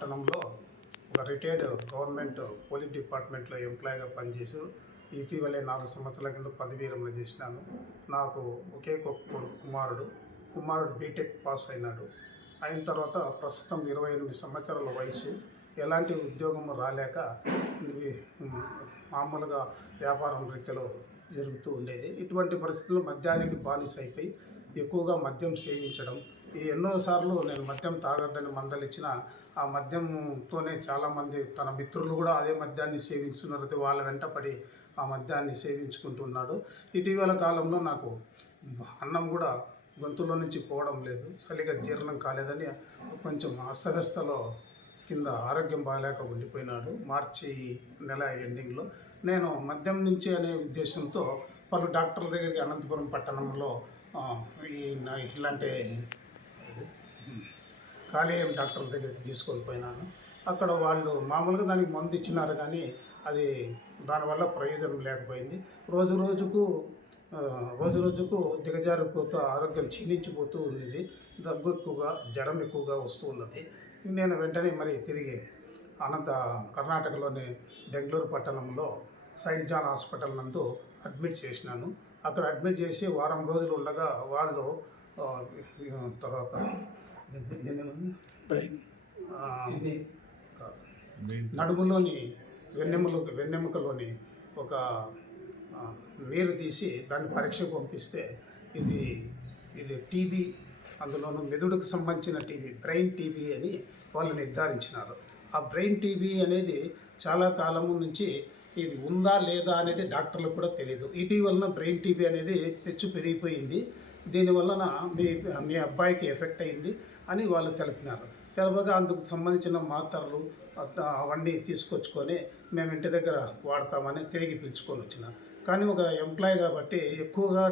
పట్టణంలో ఒక retired government police డిపార్ట్మెంట్లో ఎంప్లాయీగా పనిచేసి ఇటీవలే నాలుగు సంవత్సరాల కింద పదవీ విరమణ చేసినాను. నాకు ఒకే కొడుకు కుమారుడు. కుమారుడు బీటెక్ పాస్ అయినాడు. అయిన తర్వాత ప్రస్తుతం ఇరవై ఎనిమిది సంవత్సరాల వయసు. ఎలాంటి ఉద్యోగం రాలేక మామూలుగా వ్యాపారం రీతిలో జరుగుతూ ఉండేది. ఇటువంటి పరిస్థితుల్లో మద్యానికి బానిస అయిపోయి ఎక్కువగా మద్యం సేవించడం. ఈ ఎన్నోసార్లు నేను మద్యం తాగొద్దని మందలిచ్చిన ఆ మద్యంతోనే చాలామంది తన మిత్రులు కూడా అదే మద్యాన్ని సేవిస్తున్నారు అయితే వాళ్ళ వెంటపడి ఆ మద్యాన్ని సేవించుకుంటున్నాడు. ఇటీవల కాలంలో నాకు అన్నం కూడా గొంతులో నుంచి పోవడం లేదు. సరిగా జీర్ణం కాలేదని కొంచెం అస్తవ్యస్తలో కింద ఆరోగ్యం బాగాలేక ఉండిపోయినాడు. మార్చి నెల ఎండింగ్లో నేను మద్యం నుంచి అనే ఉద్దేశంతో పలు డాక్టర్ల దగ్గరికి అనంతపురం పట్టణంలో ఈ ఇలాంటి కాళేయం డాక్టర్ దగ్గరికి తీసుకొని పోయినాను. అక్కడ వాళ్ళు మామూలుగా దానికి మందు ఇచ్చినారు కానీ అది దానివల్ల ప్రయోజనం లేకపోయింది. రోజు రోజుకు రోజు రోజుకు దిగజారిపోతూ ఆరోగ్యం క్షీణించిపోతూ ఉంది దగ్గు ఎక్కువగా జ్వరం ఎక్కువగా వస్తూ ఉన్నది. నేను వెంటనే మరి తిరిగి అనంత కర్ణాటకలోని బెంగళూరు పట్టణంలో సైంట్ జాన్ హాస్పిటల్ నందు అడ్మిట్ చేసినాను. అక్కడ అడ్మిట్ చేసి వారం రోజులు ఉండగా వాళ్ళు తర్వాత నడుములోని వెన్నెములు వెన్నెముకలోని ఒక నీరు తీసి దాన్ని పరీక్షకు పంపిస్తే ఇది ఇది టీబీ అందులోనూ మెదడుకు సంబంధించిన టీబీ బ్రెయిన్ టీబీ అని వాళ్ళు నిర్ధారించినారు. ఆ బ్రెయిన్ టీబీ అనేది చాలా కాలము నుంచి ఇది ఉందా లేదా అనేది డాక్టర్లకు కూడా తెలియదు ఇటీవలన బ్రెయిన్ టీబీ అనేది పెచ్చు పెరిగిపోయింది. దీనివలన మీ మీ అబ్బాయికి ఎఫెక్ట్ అయింది అని వాళ్ళు తెలిపినారు. తెలపగా అందుకు సంబంధించిన మాత్రలు అట్లా అవన్నీ తీసుకొచ్చుకొని మేము ఇంటి దగ్గర వాడతామని తిరిగి పిలుచుకొని వచ్చిన. కానీ ఒక ఎంప్లాయ్ కాబట్టి ఎక్కువగా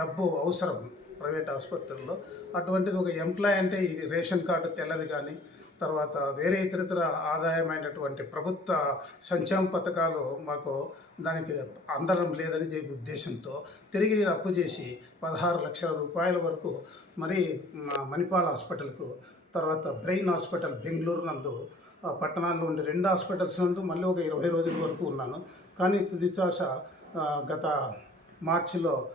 డబ్బు అవసరం ప్రైవేట్ ఆసుపత్రుల్లో. అటువంటిది ఒక ఎంప్లాయ్ అంటే ఇది రేషన్ కార్డు తెల్లది కానీ తర్వాత వేరే ఇతరితర ఆదాయమైనటువంటి ప్రభుత్వ సంక్షేమ పథకాలు మాకు దానికి అందడం లేదని చెప్పి ఉద్దేశంతో తిరిగి నేను అప్పు చేసి పదహారు లక్షల రూపాయల వరకు మరి మణిపాల్ హాస్పిటల్కు తర్వాత బ్రెయిన్ హాస్పిటల్ బెంగళూరు నందు పట్టణాల్లో ఉండే రెండు హాస్పిటల్స్ నందు మళ్ళీ ఒక ఇరవై రోజుల వరకు ఉన్నాను. కానీ తుది గత మార్చిలో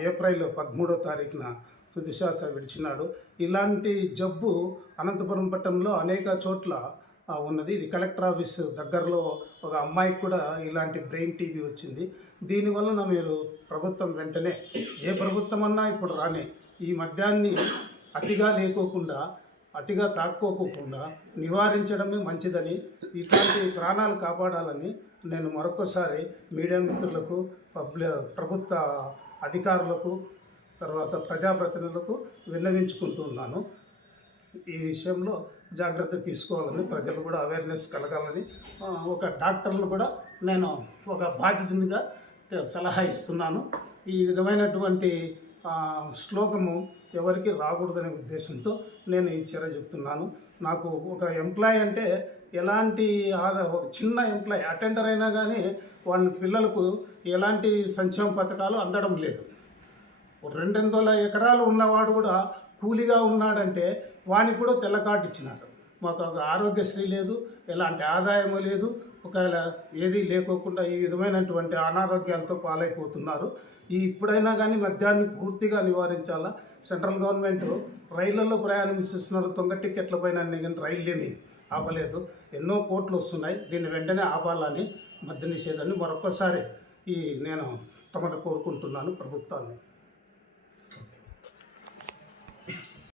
ఏప్రిల్ పదమూడో తారీఖున తుదిశ్వాస విడిచినాడు. ఇలాంటి జబ్బు అనంతపురం పట్టణంలో అనేక చోట్ల ఉన్నది. ఇది కలెక్టర్ ఆఫీస్ దగ్గరలో ఒక అమ్మాయికి కూడా ఇలాంటి బ్రెయిన్ టీబీ వచ్చింది. దీనివలన మీరు ప్రభుత్వం వెంటనే ఏ ప్రభుత్వం అన్నా ఇప్పుడు రానే ఈ మద్యాన్ని అతిగా లేకోకుండా అతిగా తాక్కోకుండా నివారించడమే మంచిదని ఇట్లాంటి ప్రాణాలు కాపాడాలని నేను మరొకసారి మీడియా మిత్రులకు పబ్లి ప్రభుత్వ అధికారులకు తర్వాత ప్రజాప్రతినిధులకు విన్నవించుకుంటున్నాను ఈ విషయంలో జాగ్రత్త తీసుకోవాలని ప్రజలు కూడా అవేర్నెస్ కలగాలని ఒక డాక్టర్ను కూడా నేను ఒక బాధితునిగా సలహా ఇస్తున్నాను. ఈ విధమైనటువంటి శ్లోకము ఎవరికి రాకూడదనే ఉద్దేశంతో నేను ఈ చర్య చెప్తున్నాను. నాకు ఒక ఎంప్లాయ్ అంటే ఎలాంటి ఆదా ఒక చిన్న ఎంప్లాయ్ అటెండర్ అయినా కానీ వాళ్ళ పిల్లలకు ఎలాంటి సంక్షేమ పథకాలు అందడం లేదు. రెండు వందల ఎకరాలు ఉన్నవాడు కూడా కూలిగా ఉన్నాడంటే వానికి కూడా తెల్ల కార్డు ఇచ్చినారు మాకు ఒక ఆరోగ్యశ్రీ లేదు ఎలాంటి ఆదాయము లేదు ఒకవేళ ఏది లేకోకుండా ఈ విధమైనటువంటి అనారోగ్యాలతో పాలైపోతున్నారు. ఈ ఇప్పుడైనా కానీ మద్యాన్ని పూర్తిగా నివారించాలా? సెంట్రల్ గవర్నమెంట్ రైళ్ళలో ప్రయాణిస్తున్నారు తొంగ టికెట్ల పైన అన్ని కానీ రైళ్ళు ఆపలేదు. ఎన్నో కోట్లు వస్తున్నాయి దీన్ని వెంటనే ఆపాలని మద్య నిషేధాన్ని మరొకసారి ఈ నేను తమను కోరుకుంటున్నాను ప్రభుత్వాన్ని.